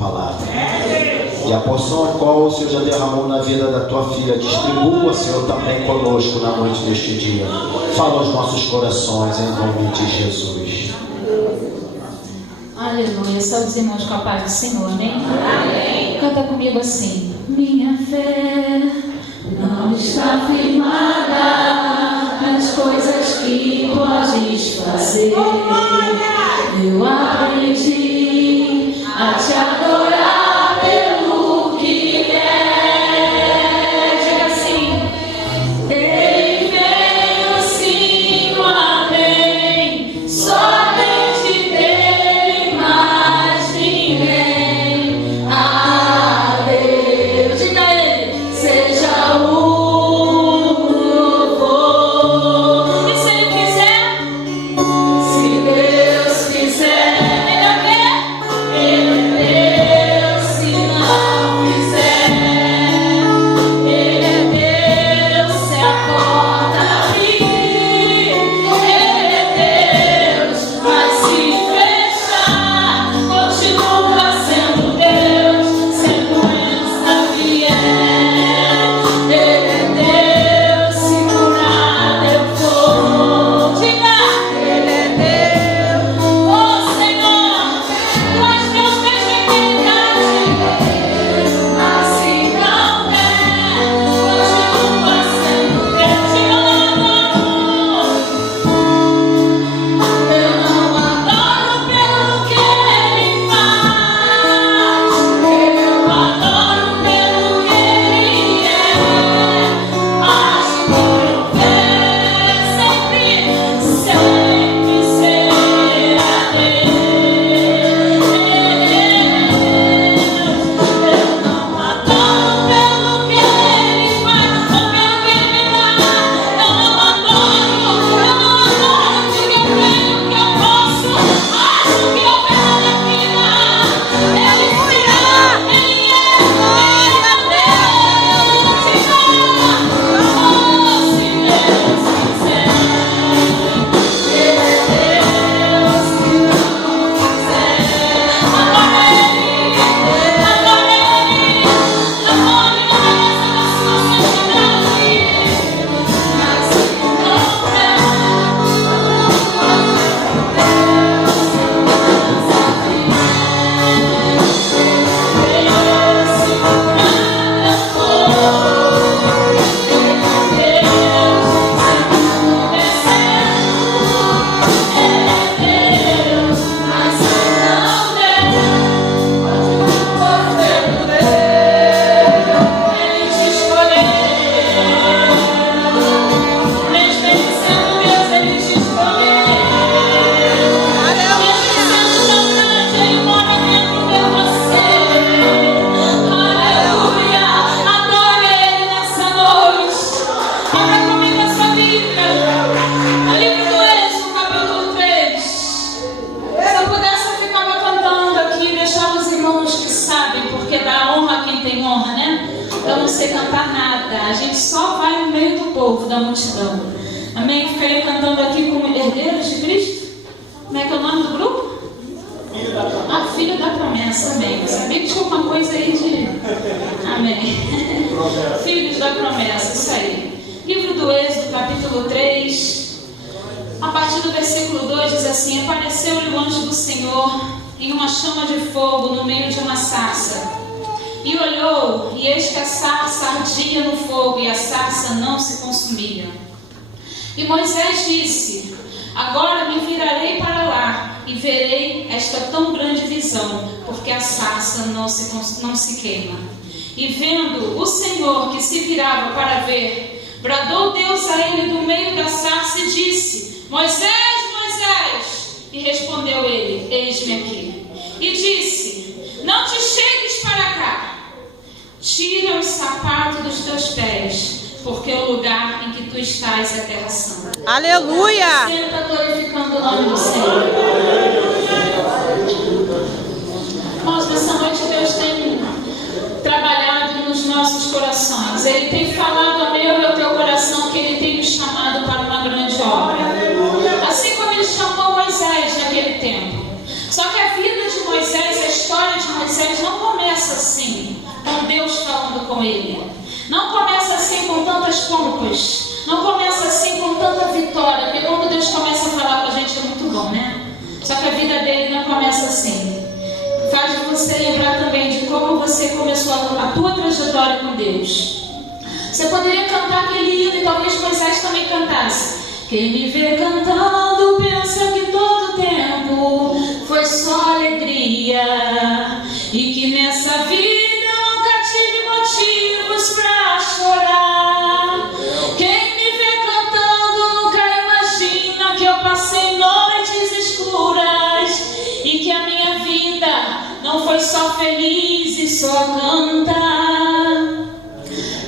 palavra. E a porção a qual o Senhor já derramou na vida da tua filha, distribua, Senhor, também conosco na noite deste dia. Fala aos nossos corações, em nome de Jesus. Aleluia. Salve os irmãos com a paz do Senhor, amém? Amém. Canta comigo assim. Minha fé não está firmada nas coisas que podes fazer. Eu aprendi a te adorar pelo que é. Diga assim. Ele veio sim, amém. Somente dele, mais ninguém. A Deus, diga ele, seja o louvor. E se ele quiser? Se Deus quiser. E Moisés disse: agora me virarei para lá e verei esta tão grande visão, porque a sarça não se queima. E vendo o Senhor que se virava para ver, bradou Deus a ele do meio da sarça e disse: Moisés, Moisés! E respondeu ele: eis-me aqui. E disse: não te chegues para cá, tira o sapato dos teus pés, porque o lugar em que tu estás é terra santa. Aleluia! Senta glorificando o nome do Senhor. Irmãos, nessa noite Deus tem trabalhado nos nossos corações. Ele tem falado ao meu e ao teu coração que Ele tem nos chamado para uma grande obra. Assim como Ele chamou Moisés naquele tempo. Só que a vida de Moisés, a história de Moisés não com Ele. Não começa assim com tantas pompas. Não começa assim com tanta vitória. Porque quando Deus começa a falar com a gente é muito bom, né? Só que a vida dele não começa assim. Faz você lembrar também de como você começou a tua trajetória com Deus. Você poderia cantar aquele hino e talvez Moisés também cantasse. Quem me vê cantando pensa que todo tempo foi só alegria e que nessa vida nunca tive motivos pra chorar. Quem me vê cantando nunca imagina que eu passei noites escuras e que a minha vida não foi só feliz e só cantar.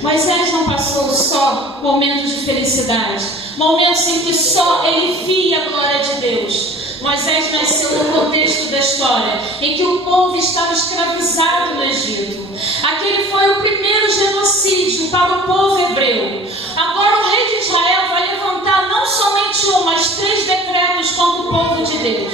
Moisés não passou só momentos de felicidade, momentos em que só ele via a glória de Deus. Moisés nasceu no contexto da história em que o povo estava escravizado no Egito. Aquele foi o primeiro genocídio para o povo hebreu. Agora o rei de Israel vai levantar não somente um, mas 3 decretos contra o povo de Deus.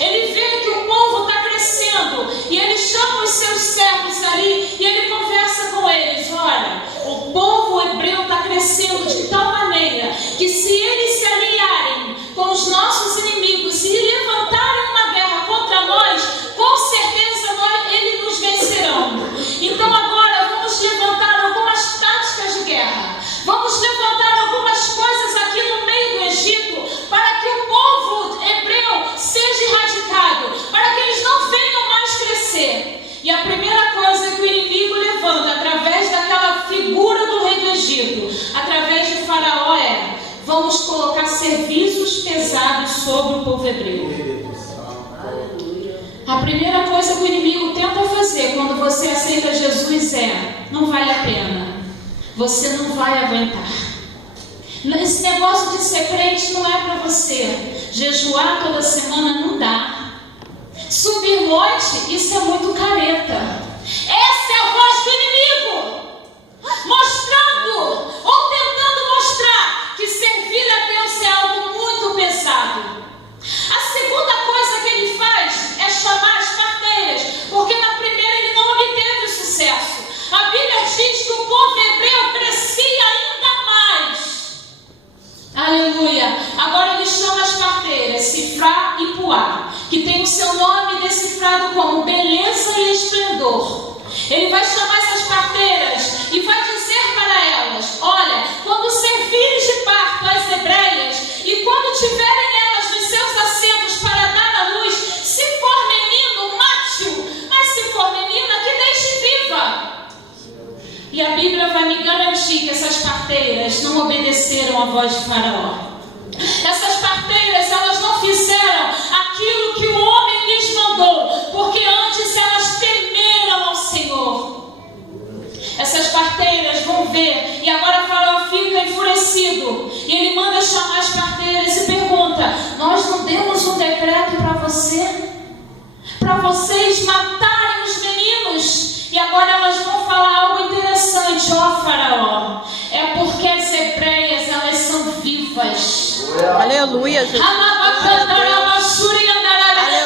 Ele vê que o povo está crescendo e ele chama os seus servos ali e ele conversa com eles. Olha, o povo hebreu está crescendo de tal maneira que se eles se aliarem com os nossos inimigos, se levantarem uma guerra contra nós, com certeza eles nos vencerão. Então agora vamos levantar algumas táticas de guerra. Vamos levantar algumas coisas aqui no meio do Egito para que o povo hebreu seja erradicado, para que eles não venham mais crescer. E a primeira coisa que o inimigo levanta através daquela figura do rei do Egito, através de Faraó, é: vamos colocar serviços pesados sobre o povo hebreu. A primeira coisa que o inimigo tenta fazer quando você aceita Jesus é: não vale a pena, você não vai aguentar. Esse negócio de ser crente não é para você. Jejuar toda semana não dá. Subir monte, isso é muito careta. Essa é a voz do inimigo, mostrando ou tentando mostrar que servir a Deus é algo muito pesado. A segunda coisa que ele faz é chamar as parteiras, porque na primeira ele não obteve sucesso. A Bíblia diz que o povo hebreu crescia ainda mais. Aleluia. Agora ele chama as parteiras, Sifrá e Puá, que tem o seu nome decifrado como beleza e esplendor. Ele vai chamar essas parteiras e vai dizer para elas: olha, quando servires de parto às hebreias e quando tiverem elas nos seus assentos para dar à luz, se for menino, mate-o, mas se for menina, que deixe viva. E a Bíblia vai me garantir que essas parteiras não obedeceram à voz de Faraó. Essas parteiras, elas não fizeram aquilo que o homem lhes mandou, porque antes elas temeram ao Senhor. Essas parteiras vão ver, e agora Faraó fica enfurecido, e ele manda chamar as parteiras e pergunta: nós não demos um decreto para você? Para vocês matarem os meninos? E agora elas vão falar algo interessante: ó Faraó, é porque as hebreias, elas são vivas. Aleluia, Jesus.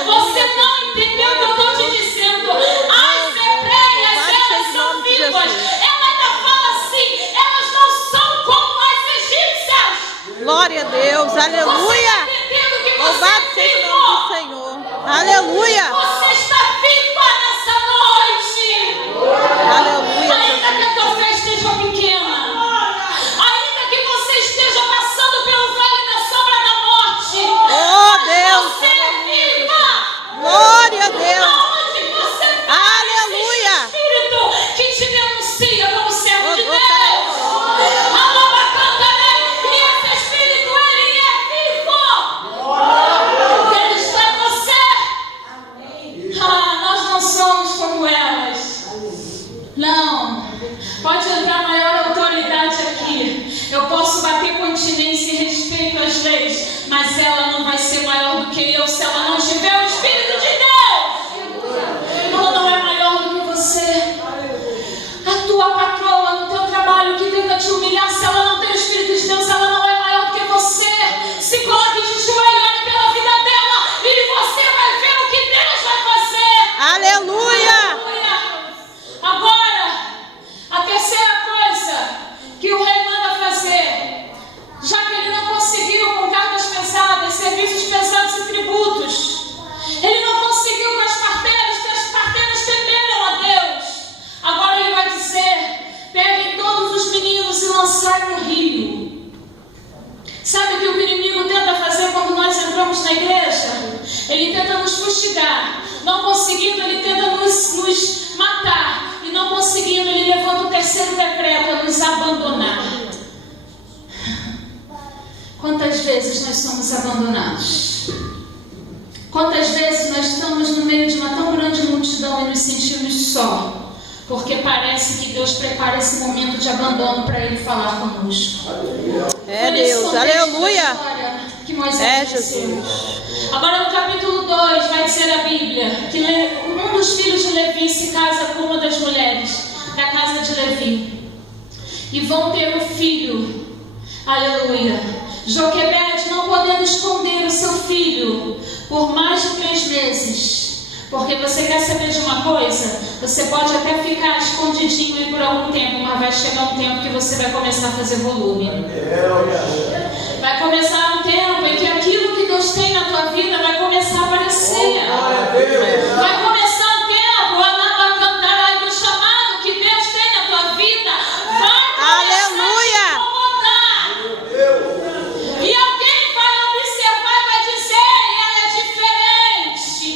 Você não entendeu o que eu estou te dizendo? As hebreias, elas são vivas. Ela ainda fala assim: elas não são como as egípcias. Glória a Deus, aleluia. Louvado seja o nome do Senhor. Aleluia. Você está viva nessa noite. Aleluia. Ainda que a tua fé esteja pequena, ainda que você esteja passando pelo vale da sombra da morte, Oh Deus. você é viva. Glória a Deus. Aonde você vai, Aleluia. esse espírito que te denuncia como servo de Deus. E esse espírito, ele é vivo. Ele está em você. Nós não somos como elas. Não. Pode entrar maior autoridade aqui. Eu posso bater continência e respeito às leis, mas ela não vai ser maior do que eu se ela não tiver o Espírito de Deus. Ela não é maior do que você. A tua patroa no teu trabalho que tenta te humilhar, se ela não tem o Espírito de Deus, ela não é maior do que você. Se coloque de joelho, olhe pela vida dela e você vai ver o que Deus vai fazer. Aleluia. Agora, a terceira vezes nós somos abandonados? Quantas vezes nós estamos no meio de uma tão grande multidão e nos sentimos só? Porque parece que Deus prepara esse momento de abandono para Ele falar conosco. É Deus, aleluia. Que Moisés Jesus. Agora no capítulo 2 vai dizer a Bíblia que um dos filhos de Levi se casa com uma das mulheres da casa de Levi. E vão ter um filho. Aleluia. Joquebede, não podendo esconder o seu filho por mais de 3 meses. Porque você quer saber de uma coisa? Você pode até ficar escondidinho aí por algum tempo, mas vai chegar um tempo que você vai começar a fazer volume. Vai começar um tempo em que aquilo que Deus tem na tua vida vai começar a aparecer. Vai começar um tempo, a cantar do chamado que Deus tem na tua vida. Vai começar a incomodar. E alguém vai observar e vai dizer, ela é diferente.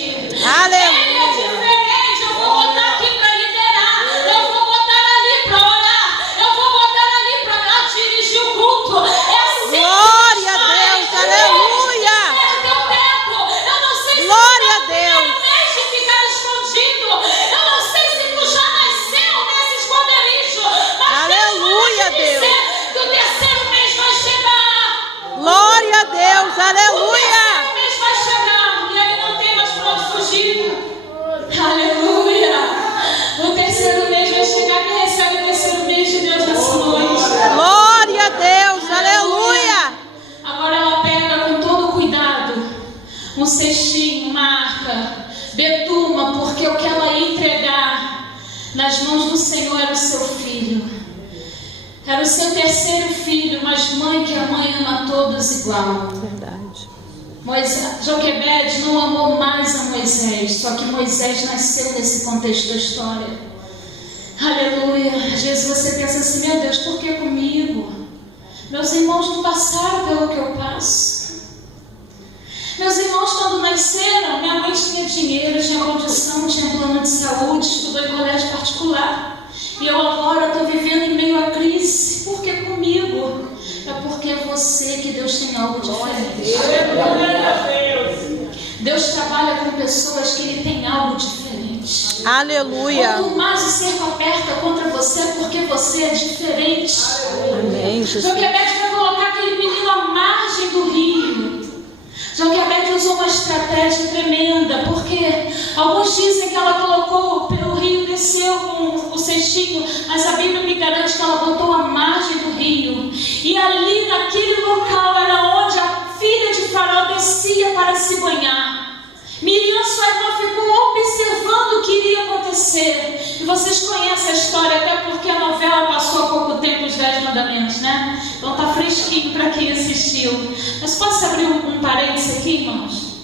Aleluia. Ele é diferente, eu vou botar aqui para liderar. Eu vou botar ali para orar. Eu vou botar ali para dirigir o culto. É assim. Glória a Deus, aleluia. Eu não sei se Glória a você Deus. deixa de ficar escondido. Eu não sei se tu já nasceu nesse esconderijo. Mas Aleluia, Deus vai te Deus. dizer que o terceiro mês vai chegar. Glória a Deus, O aleluia. terceiro mês vai chegar. E aí não tem mais para onde fugir. Aleluia. O terceiro mês vai chegar. Quem recebe o terceiro mês de Deus nessa noite? Glória a Deus, aleluia. Agora ela pega com todo cuidado um cestinho, uma arca, betuma, porque o que ela ia entregar nas mãos do Senhor era o seu filho. Era o seu terceiro filho, mas mãe que a mãe ama todos igual. Verdade. Joquebede não amou mais a Moisés, só que Moisés nasceu nesse contexto da história. Aleluia. Jesus, você pensa assim, meu Deus, por que comigo? Meus irmãos não passaram pelo que eu passo. Meus irmãos, quando nasceram, minha mãe tinha dinheiro, tinha condição, tinha plano de saúde, estudou em colégio particular. E eu agora estou vivendo em meio à crise. Por que comigo? É porque é você que Deus tem algo diferente. Deus trabalha com pessoas que Ele tem algo diferente. Aleluia. Quanto mais o cerco aperta contra você, é porque você é diferente. Amém, Jesus. Joquebede vai colocar aquele menino à margem do rio. Joquebede usou uma estratégia tremenda, porque alguns dizem que ela colocou pelo rio, desceu com o cestinho, mas a Bíblia me garante que ela botou à margem do rio. E ali, naquele local, era onde a filha de Faraó descia para se banhar. Miriam, sua irmã, ficou observando o que iria acontecer. E vocês conhecem a história, até porque a novela passou há pouco tempo, os 10 mandamentos, né? Então tá fresquinho para quem assistiu. Mas posso abrir um parênteses aqui, irmãos?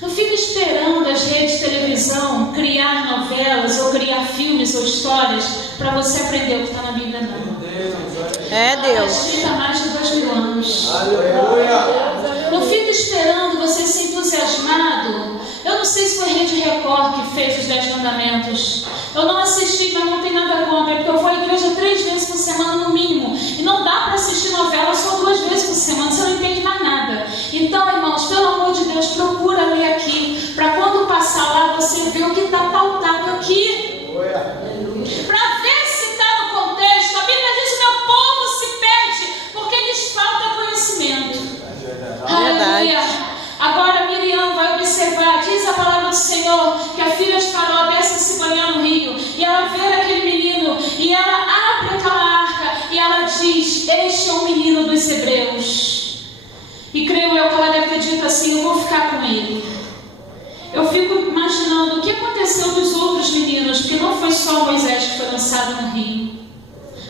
Não fica esperando as redes de televisão criar novelas ou criar filmes ou histórias para você aprender o que está na Bíblia, não. É Deus. Ela fica há mais de 2000 anos. Não fica esperando você ser entusiasmado. Eu não sei se foi Rede Record que fez os 10 mandamentos. Eu não assisti, mas não tem nada contra, porque eu vou à igreja 3 vezes por semana no mínimo. E não dá para assistir novela só 2 vezes por semana, você não entende mais nada. Então, irmãos, pelo amor de Deus, procura ler aqui, para quando passar lá você ver o que está pautado aqui. Para ver se está no contexto. A Bíblia diz que o meu povo se perde porque lhes falta conhecimento. Aleluia. Agora Miriam vai observar, diz a palavra do Senhor, que a filha de Faraó desce se banhar no rio, e ela vê aquele menino, e ela abre aquela arca, e ela diz, este é o menino dos hebreus. E creio eu que ela deve ter dito assim, eu vou ficar com ele. Eu fico imaginando o que aconteceu dos outros meninos, porque não foi só Moisés que foi lançado no rio,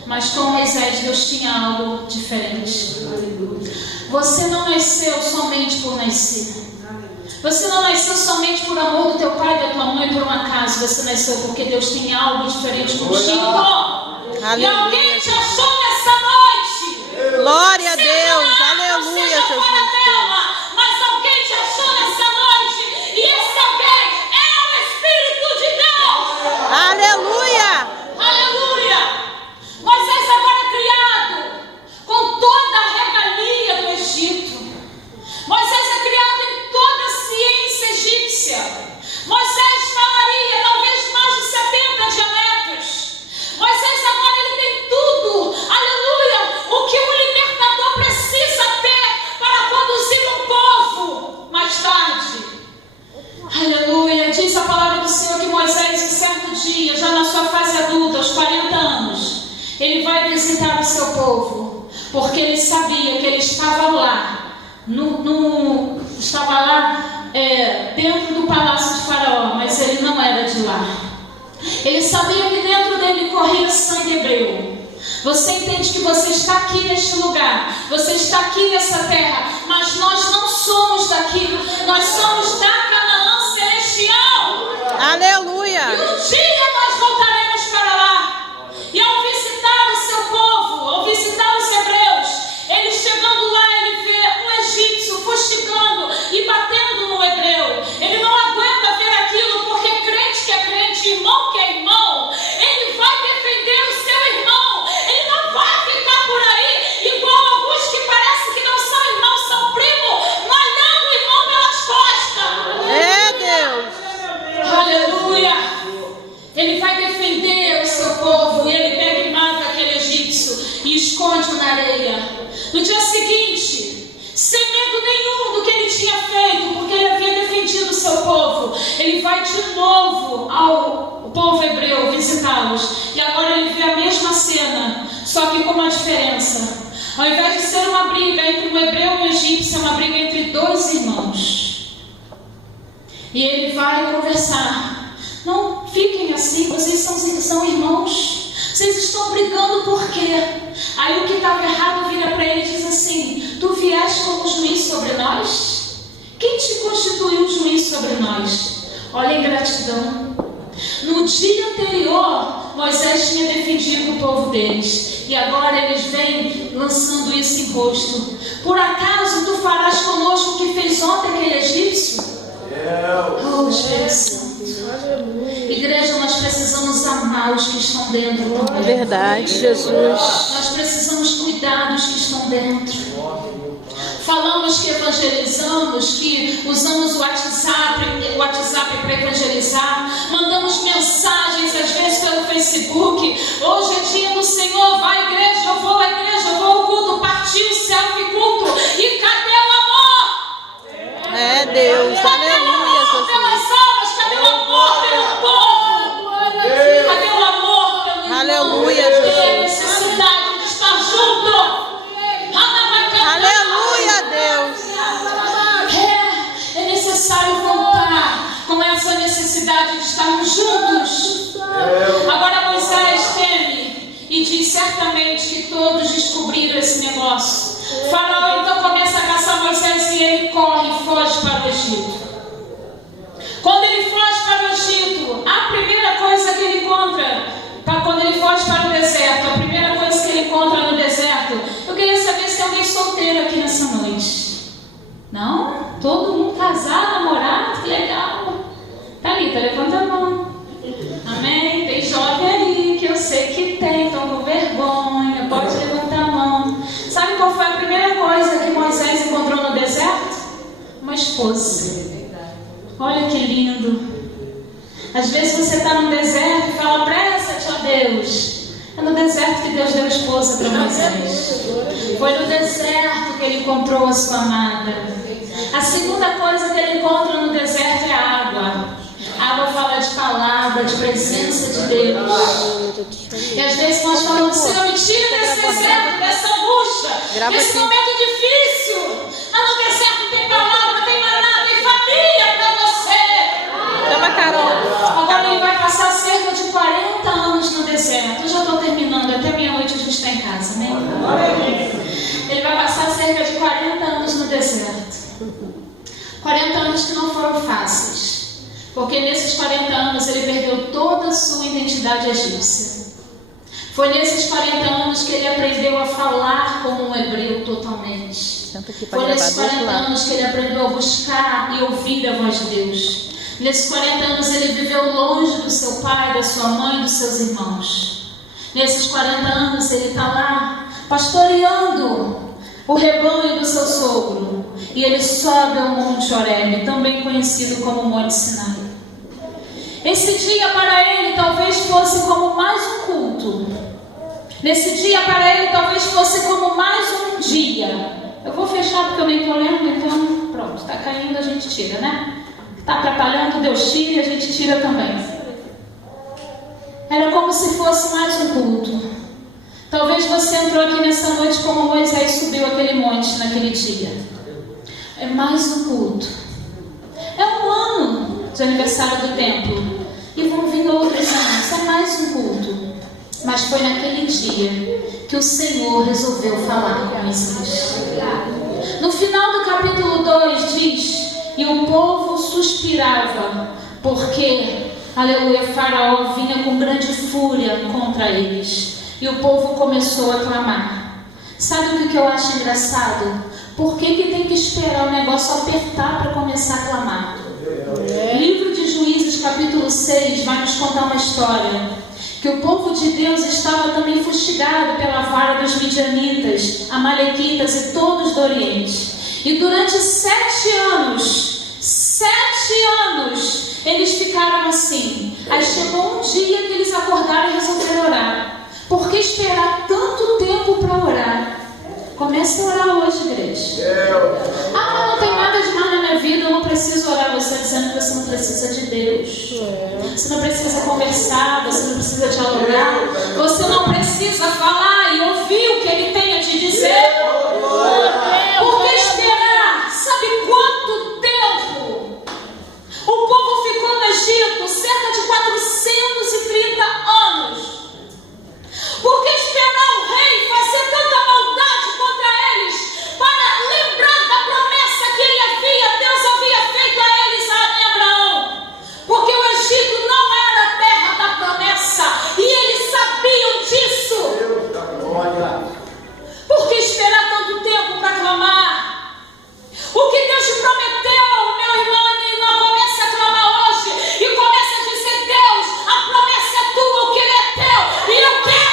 mas com Moisés Deus tinha algo diferente. Você não nasceu somente por nascer. Você não nasceu somente por amor do teu pai e da tua mãe por um acaso. Você nasceu porque Deus tem algo diferente contigo. E alguém te achou nessa noite. Glória a Deus, aleluia, Jesus. Mas alguém te achou nessa noite. E esse alguém é o Espírito de Deus. Aleluia. Aleluia. Moisés agora criado com toda a regalia do Egito. visitar o seu povo, porque ele sabia que ele estava lá, dentro do palácio de Faraó, mas ele não era de lá. Ele sabia que dentro dele corria sangue hebreu. Você entende que você está aqui neste lugar, você está aqui nessa terra, mas nós não somos daqui, nós somos da Canaã celestial. Aleluia. E um dia nós voltaremos para lá. E ao visitar o seu povo, ao visitar os hebreus, ele chegando lá, ele vê um egípcio fustigando e batendo no hebreu. Ele não aguenta ver aquilo, porque crente que é crente, irmão que é irmão, ele vai defender o seu irmão. Ele não vai ficar por aí igual alguns que parece que não são irmãos, são primos, malhando o irmão pelas costas. É Deus. Aleluia. Ele vai defender o seu povo. E ele pega e mata aquele egípcio e esconde na areia. No dia seguinte, sem medo nenhum do que ele tinha feito, porque ele havia defendido o seu povo, ele vai de novo ao povo hebreu visitá-los. E agora ele vê a mesma cena, só que com uma diferença. Ao invés de ser uma briga entre um hebreu e um egípcio, é uma briga entre dois irmãos. E ele vai conversar. Não fiquem assim, vocês são irmãos. Vocês estão brigando por quê? Aí o que estava errado vira para ele e diz assim: tu vieste como juiz sobre nós? Quem te constituiu juiz sobre nós? Olha a ingratidão. No dia anterior, Moisés tinha defendido o povo deles. E agora eles vêm lançando isso em rosto. Por acaso tu farás conosco o que fez ontem aquele egípcio? Oh, Espírito Santo. Igreja, nós precisamos amar os que estão dentro também. Verdade, Jesus. Nós precisamos cuidar dos que estão dentro. Falamos que evangelizamos, que usamos o WhatsApp para evangelizar, mandamos mensagens às vezes pelo Facebook. Hoje é dia do Senhor, vai à igreja, eu vou à igreja, eu vou ao culto, partiu, selfie, culto. E cadê o amor? É Deus, aleluia, Jesus. Pelas almas, cadê o amor pelo povo? Cadê o amor pelo irmão? Aleluia, Cadê a Jesus. necessidade de estar junto? Aleluia, Deus. É necessário voltar com essa necessidade de estarmos juntos. Agora Moisés teme e diz certamente que todos descobriram esse negócio. Faraó então começa a caçar Moisés e ele corre e foge para o Egito. Quando ele foge para o Egito, a primeira coisa que ele encontra, quando ele foge para o deserto, a primeira coisa que ele encontra no deserto, eu queria saber se tem alguém solteiro aqui nessa noite. Não? Todo mundo casado, namorado, que legal. Thalita, levanta a mão. Amém? Tem jovem aí, que eu sei que tem, estão com vergonha, pode levantar a mão. Sabe qual foi a primeira coisa que Moisés encontrou no deserto? Uma esposa. Olha que lindo. Às vezes você está no deserto e fala: presta-te, ó Deus. É no deserto que Deus deu esposa para Moisés. Foi no deserto que ele encontrou a sua amada. A segunda coisa que ele encontra no deserto é a água. A água fala de palavra, de presença de Deus. E às vezes nós falamos: Senhor, me tira desse deserto, dessa angústia, desse momento difícil. Mas no deserto tem palavra, tem maná, tem família para você. Toma, Carol. Agora ele vai passar cerca de 40 anos no deserto. Eu já estou terminando, até meia-noite a gente está em casa, né? Ele vai passar cerca de 40 anos no deserto. 40 anos que não foram fáceis. Porque nesses 40 anos ele perdeu toda a sua identidade egípcia. Foi nesses 40 anos que ele aprendeu a falar como um hebreu totalmente. Foi nesses 40 anos que ele aprendeu a buscar e ouvir a voz de Deus. Nesses 40 anos ele viveu longe do seu pai, da sua mãe, dos seus irmãos. Nesses 40 anos ele está lá pastoreando o rebanho do seu sogro. E ele sobe ao Monte Horebe, também conhecido como Monte Sinai. Esse dia para ele talvez fosse como mais um culto. Nesse dia para ele talvez fosse como mais um dia. Eu vou fechar porque eu nem estou lendo, então pronto, está caindo, a gente tira, né? Está atrapalhando, Deus tira e a gente tira também. Era como se fosse mais um culto. Talvez você entrou aqui nessa noite como Moisés subiu aquele monte naquele dia. É mais um culto. É um ano de aniversário do templo. E vão vir outros anos. É mais um culto. Mas foi naquele dia que o Senhor resolveu falar com Moisés. No final do capítulo 2 diz: e o povo suspirava, porque, aleluia, Faraó vinha com grande fúria contra eles. E o povo começou a clamar. Sabe o que eu acho engraçado? Por que tem que esperar o negócio apertar para começar a clamar? Livro de Juízes, capítulo 6, vai nos contar uma história. Que o povo de Deus estava também fustigado pela vara dos midianitas, amalequitas e todos do Oriente. E durante 7 anos, eles ficaram assim. Aí chegou um dia que eles acordaram e resolveram orar. Por que esperar tanto tempo para orar? Comece a orar hoje, igreja. Ah, mas não tem nada de mal na minha vida, eu não preciso orar. Você dizendo que você não precisa de Deus. Você não precisa conversar, você não precisa dialogar. Você não precisa falar e ouvir o que Ele tem a te dizer. Por que esperar? Sabe quanto tempo o povo ficou no Egito? Cerca de 430 anos. Por que esperar o rei fazer tanta maldade contra eles para lembrar da promessa que Deus havia feito a eles, em Abraão? Porque o Egito não era a terra da promessa e eles sabiam disso. Por que esperar tanto tempo para clamar? O que Deus te prometeu, meu irmão e minha irmã, comece a clamar hoje e comece a dizer: Deus, a promessa é tua, o que Ele é teu e eu quero.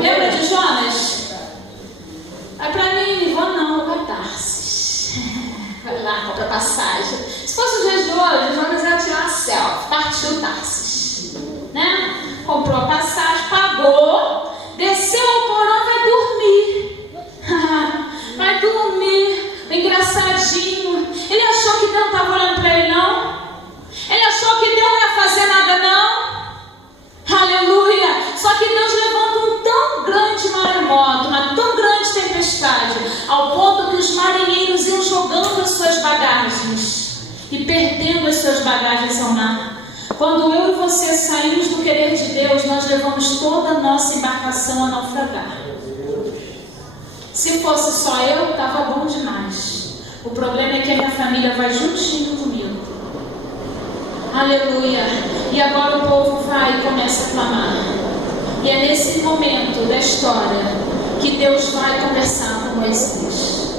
Lembra de Jonas? Vai pra mim, vou não, vai Tarsis. Vai lá, compra passagem. Se fosse os dias de hoje, Jonas ia tirar uma selfie, partiu Tarsis, né? Comprou a passagem, pagou, desceu ao porão, vai dormir. Vai dormir, engraçadinho. Ele achou que Deus não estava olhando para ele, não? Ele achou que Deus não ia fazer nada, não? Aleluia! Só que Deus levanta um tão grande maremoto, uma tão grande tempestade, ao ponto que os marinheiros iam jogando as suas bagagens e perdendo as suas bagagens ao mar. Quando eu e você saímos do querer de Deus, nós levamos toda a nossa embarcação a naufragar. Se fosse só eu, estava bom demais. O problema é que a minha família vai juntinho comigo. Aleluia! E agora o povo vai e começa a clamar. E é nesse momento da história que Deus vai conversar com Moisés.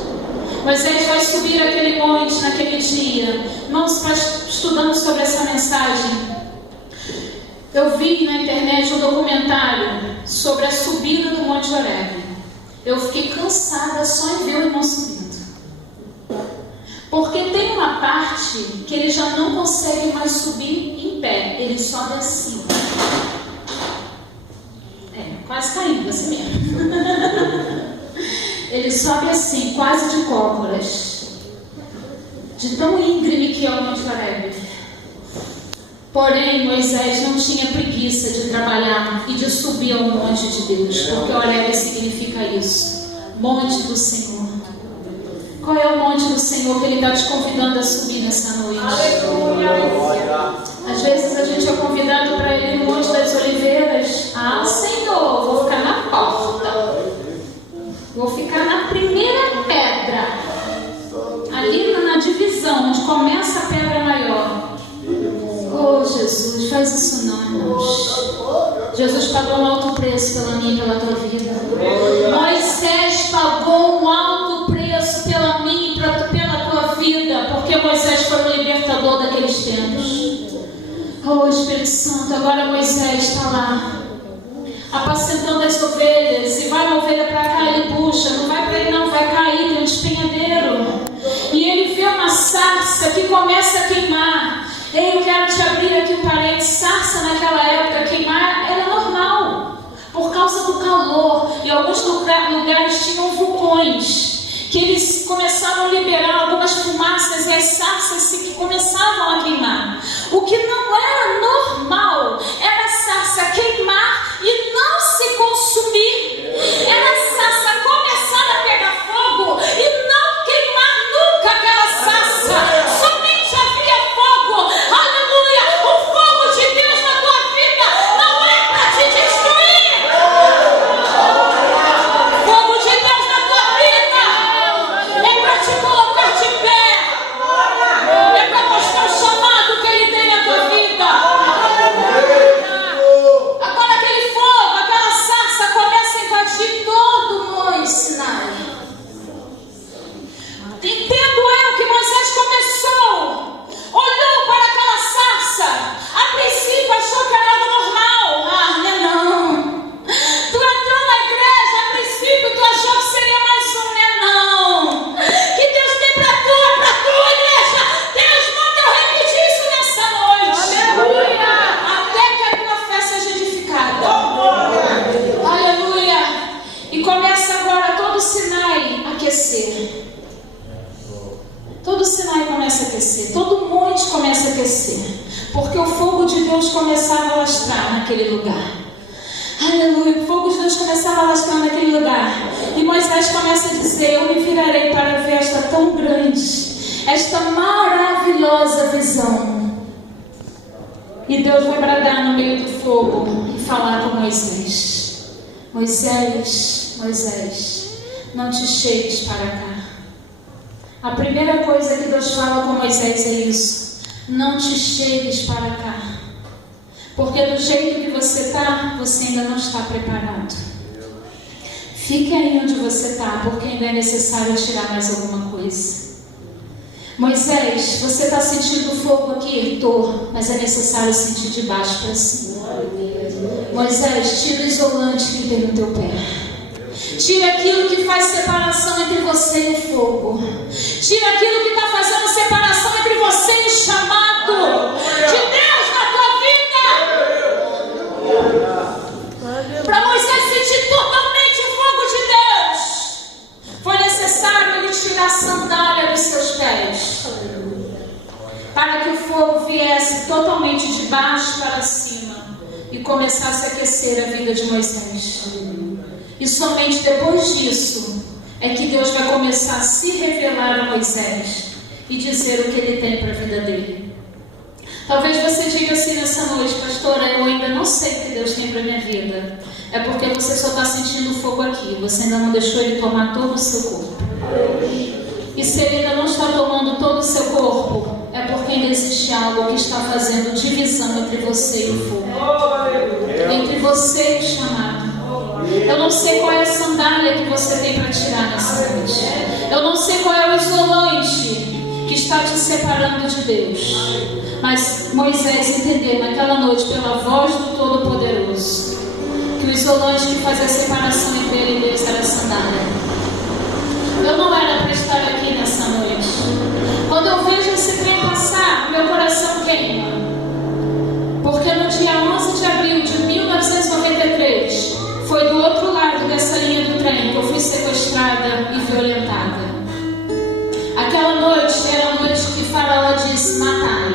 Moisés vai subir aquele monte naquele dia. Irmãos, estudando sobre essa mensagem, eu vi na internet um documentário sobre a subida do Monte Horebe. Eu fiquei cansada só em ver o irmão subindo. Porque tem uma parte que ele já não consegue mais subir em pé, ele sobe assim. Quase caindo, assim mesmo. Ele sobe assim, quase de cócoras. De tão íngreme que é o Monte Horebe. Porém, Moisés não tinha preguiça de trabalhar e de subir ao monte de Deus. Porque Horebe significa isso. Monte do Senhor. Qual é o monte do Senhor que Ele está te convidando a subir nessa noite? Aleluia! Às vezes a gente é convidado para ir no Monte das Oliveiras. Ah, Senhor, vou ficar na porta. Vou ficar na primeira pedra. Ali na divisão, onde começa a pedra maior. Oh, Jesus, faz isso não, irmãos. Jesus pagou um alto preço pela minha e pela tua vida. Moisés pagou um alto preço pela minha e pela tua vida, porque Moisés foi o libertador daqueles tempos. Oh, Espírito Santo, agora Moisés está lá. apacentando as ovelhas, e vai uma ovelha para cá, ele puxa, não vai para ele não, vai cair, tem um despenhadeiro. E ele vê uma sarça que começa a queimar. Eu quero te abrir aqui um parênteses. Sarça naquela época, queimar era normal, por causa do calor. E alguns lugares tinham vulcões, que eles começavam a liberar algumas fumaças, e as sarças começavam a queimar. O que não era normal era a sarça queimar e não se consumir. Era a sarça começar a pegar fogo e não queimar nunca aquela sarça. Somente havia fogo. Aleluia! O fogo de Deus na tua vida não é para te destruir. O fogo de Deus na tua vida é para te colocar de pé. É para mostrar o chamado que Ele tem na tua vida. Agora aquele fogo, aquela sarça começa a invadir todo o Monte Sinai. Entendo eu que Moisés começou, olhou para aquela sarça, a princípio achou que era algo normal. Ah, não. Tu entrou na igreja, a princípio tu achou que seria mais um, não. Que Deus tem para tua igreja. Deus manda eu repetir isso nessa noite. Aleluia. Até que a tua fé seja edificada. Aleluia. E começa agora todo o Sinai a aquecer. Todo o Sinai começa a aquecer, todo o monte começa a aquecer, porque o fogo de Deus começava a alastrar naquele lugar. Aleluia, o fogo de Deus começava a alastrar naquele lugar. E Moisés começa a dizer: eu me virarei para ver esta tão grande, esta maravilhosa visão. E Deus vai bradar no meio do fogo e falar com Moisés: Moisés, Moisés, não te chegues para cá. A primeira coisa que Deus fala com Moisés é isso: não te chegues para cá, porque do jeito que você está, você ainda não está preparado. Fique aí onde você está, porque ainda é necessário tirar mais alguma coisa. Moisés, você está sentindo fogo aqui? Estou, mas é necessário sentir de baixo para cima. Moisés, tira o isolante que tem no teu pé. Tira aquilo que faz separação entre você e o fogo. Tira aquilo que está fazendo separação entre você e o chamado de Deus na tua vida. Para Moisés sentir totalmente o fogo de Deus, foi necessário ele tirar a sandália dos seus pés, para que o fogo viesse totalmente de baixo para cima e começasse a aquecer a vida de Moisés. E somente depois disso é que Deus vai começar a se revelar a Moisés e dizer o que Ele tem para a vida dele. Talvez você diga assim nessa noite: pastora, eu ainda não sei o que Deus tem para a minha vida. É porque você só está sentindo fogo aqui, você ainda não deixou Ele tomar todo o seu corpo. E se Ele ainda não está tomando todo o seu corpo, é porque ainda existe algo que está fazendo divisão entre você e o fogo, entre você e o chamado. Eu não sei qual é a sandália que você tem para tirar nessa noite. Eu não sei qual é o isolante que está te separando de Deus. Mas Moisés entendeu naquela noite, pela voz do Todo-Poderoso, que o isolante que fazia a separação entre ele e Deus era a sandália. Eu não era para estar aqui nessa noite. Quando eu vejo esse trem passar, meu coração queima. Porque no dia 11 de abril de 1993, foi do outro lado dessa linha do trem que eu fui sequestrada e violentada. Aquela noite era a noite que Faraó disse: matai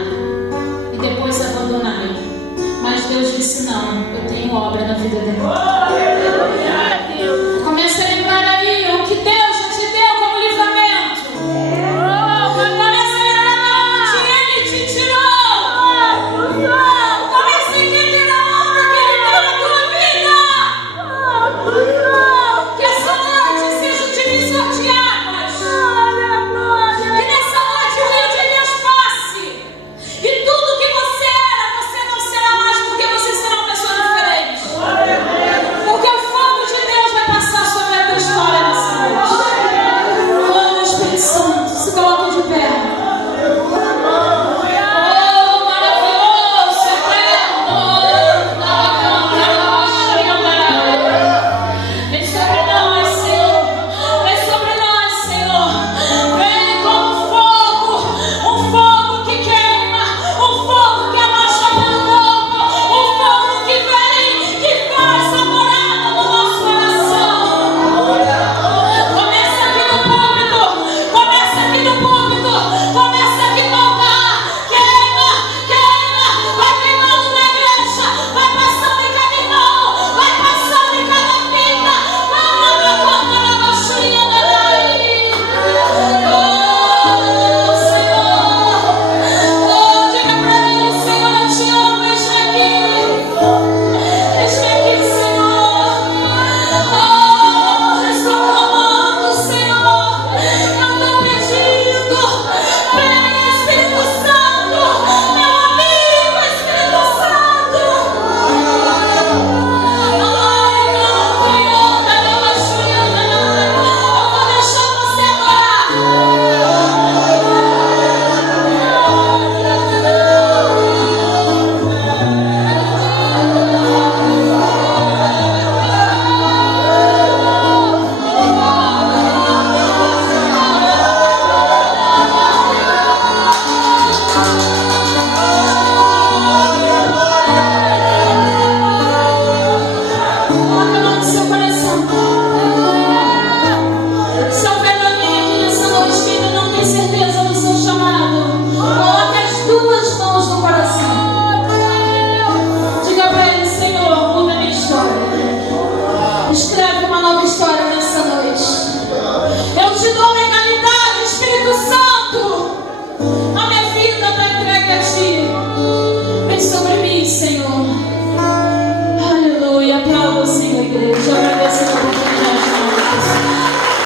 e depois abandonai. Mas Deus disse: não, eu tenho obra na vida dela.